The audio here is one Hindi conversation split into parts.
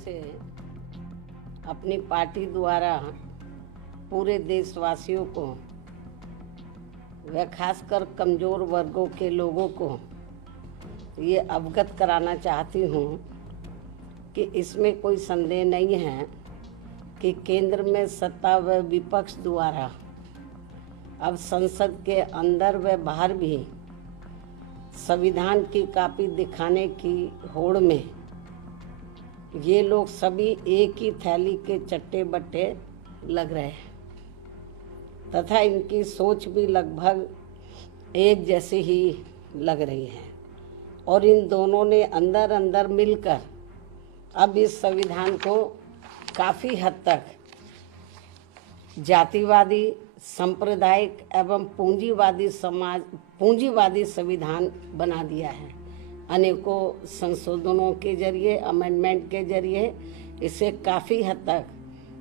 से अपनी पार्टी द्वारा पूरे देशवासियों को व खासकर कमज़ोर वर्गों के लोगों को ये अवगत कराना चाहती हूँ कि इसमें कोई संदेह नहीं है कि केंद्र में सत्ता व विपक्ष द्वारा अब संसद के अंदर व बाहर भी संविधान की कॉपी दिखाने की होड़ में ये लोग सभी एक ही थैली के चट्टे बट्टे लग रहे हैं तथा इनकी सोच भी लगभग एक जैसी ही लग रही है और इन दोनों ने अंदर अंदर मिलकर अब इस संविधान को काफ़ी हद तक जातिवादी, सांप्रदायिक एवं पूंजीवादी संविधान बना दिया है। अनेकों संशोधनों के जरिए, अमेंडमेंट के जरिए इसे काफ़ी हद तक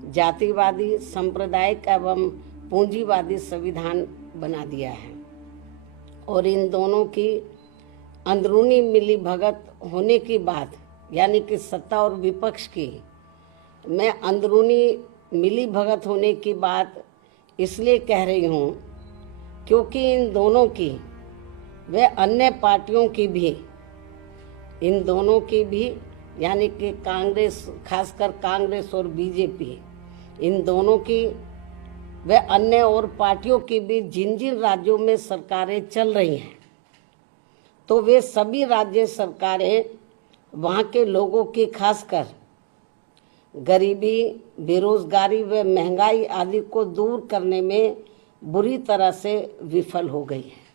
जातिवादी, सांप्रदायिक एवं पूंजीवादी संविधान बना दिया है और इन दोनों की अंदरूनी मिलीभगत होने की बात, यानी कि सत्ता और विपक्ष की मैं अंदरूनी मिलीभगत होने की बात इसलिए कह रही हूँ क्योंकि इन दोनों की व अन्य पार्टियों की भी, इन दोनों की भी यानी कि कांग्रेस, खासकर कांग्रेस और बीजेपी, इन दोनों की व अन्य और पार्टियों की भी जिन जिन राज्यों में सरकारें चल रही हैं तो वे सभी राज्य सरकारें वहाँ के लोगों की खासकर गरीबी, बेरोजगारी व महंगाई आदि को दूर करने में बुरी तरह से विफल हो गई है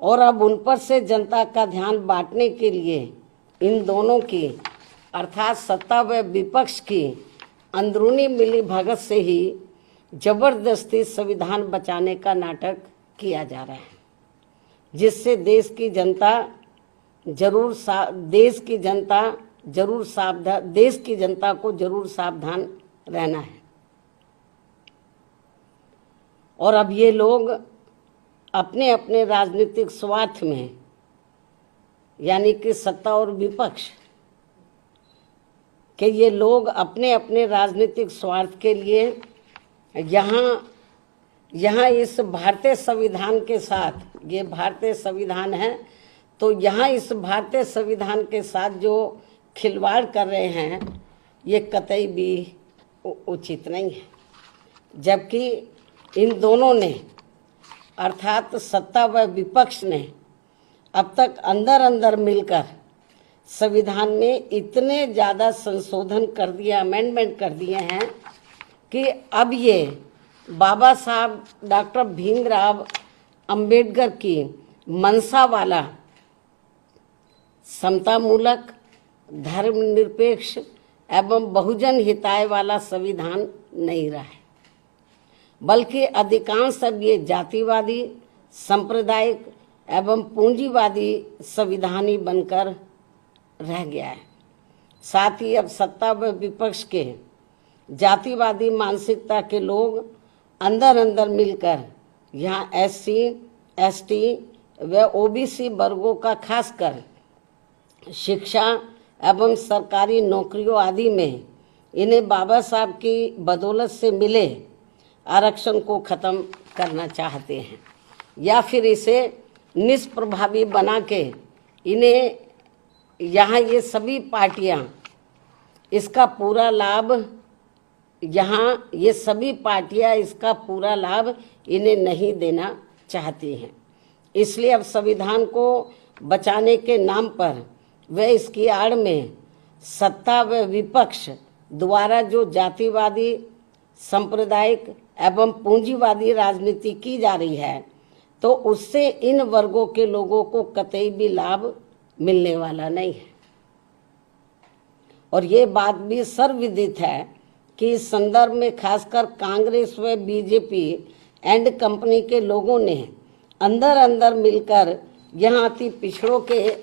और अब उन पर से जनता का ध्यान बांटने के लिए इन दोनों की अर्थात सत्ता व विपक्ष की अंदरूनी मिलीभगत से ही जबरदस्ती संविधान बचाने का नाटक किया जा रहा है, जिससे देश की जनता को जरूर सावधान रहना है। और अब ये लोग अपने अपने राजनीतिक स्वार्थ में, यानी कि सत्ता और विपक्ष के ये लोग अपने अपने राजनीतिक स्वार्थ के लिए यहाँ इस भारतीय संविधान के साथ, ये भारतीय संविधान है तो यहाँ इस भारतीय संविधान के साथ जो खिलवाड़ कर रहे हैं ये कतई भी उचित नहीं है। जबकि इन दोनों ने अर्थात सत्ता व विपक्ष ने अब तक अंदर अंदर मिलकर संविधान में इतने ज़्यादा संशोधन कर दिए, अमेंडमेंट कर दिए हैं कि अब ये बाबा साहब डॉक्टर भीमराव अंबेडकर की मंशा वाला समतामूलक, धर्मनिरपेक्ष एवं बहुजन हिताय वाला संविधान नहीं रहा है, बल्कि अधिकांश अब ये जातिवादी, सांप्रदायिक एवं पूंजीवादी संविधान ही बनकर रह गया है। साथ ही अब सत्ता व विपक्ष के जातिवादी मानसिकता के लोग अंदर अंदर मिलकर यहाँ SC, ST व OBC वर्गों का खासकर शिक्षा एवं सरकारी नौकरियों आदि में इन्हें बाबा साहब की बदौलत से मिले आरक्षण को ख़त्म करना चाहते हैं या फिर इसे निष्प्रभावी बना के इन्हें यहाँ ये सभी पार्टियाँ इसका पूरा लाभ, यहाँ ये सभी पार्टियाँ इसका पूरा लाभ इन्हें नहीं देना चाहती हैं। इसलिए अब संविधान को बचाने के नाम पर व इसकी आड़ में सत्ता व विपक्ष द्वारा जो जातिवादी, सांप्रदायिक एवं पूंजीवादी राजनीति की जा रही है तो उससे इन वर्गों के लोगों को कतई भी लाभ मिलने वाला नहीं है। और ये बात भी सर्वविदित है कि इस संदर्भ में खासकर कांग्रेस व बीजेपी एंड कंपनी के लोगों ने अंदर अंदर मिलकर यहाँ अति पिछड़ों के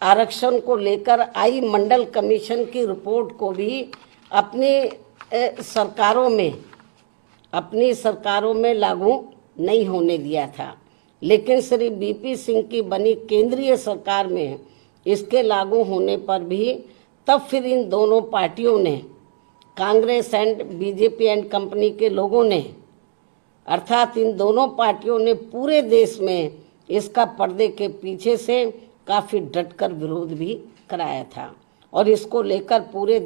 आरक्षण को लेकर आई मंडल कमीशन की रिपोर्ट को भी अपनी सरकारों में लागू नहीं होने दिया था, लेकिन श्री BP सिंह की बनी केंद्रीय सरकार में इसके लागू होने पर भी तब फिर इन दोनों पार्टियों ने, Congress and BJP and company के लोगों ने, अर्थात इन दोनों पार्टियों ने पूरे देश में इसका पर्दे के पीछे से काफी डटकर विरोध भी कराया था और इसको लेकर पूरे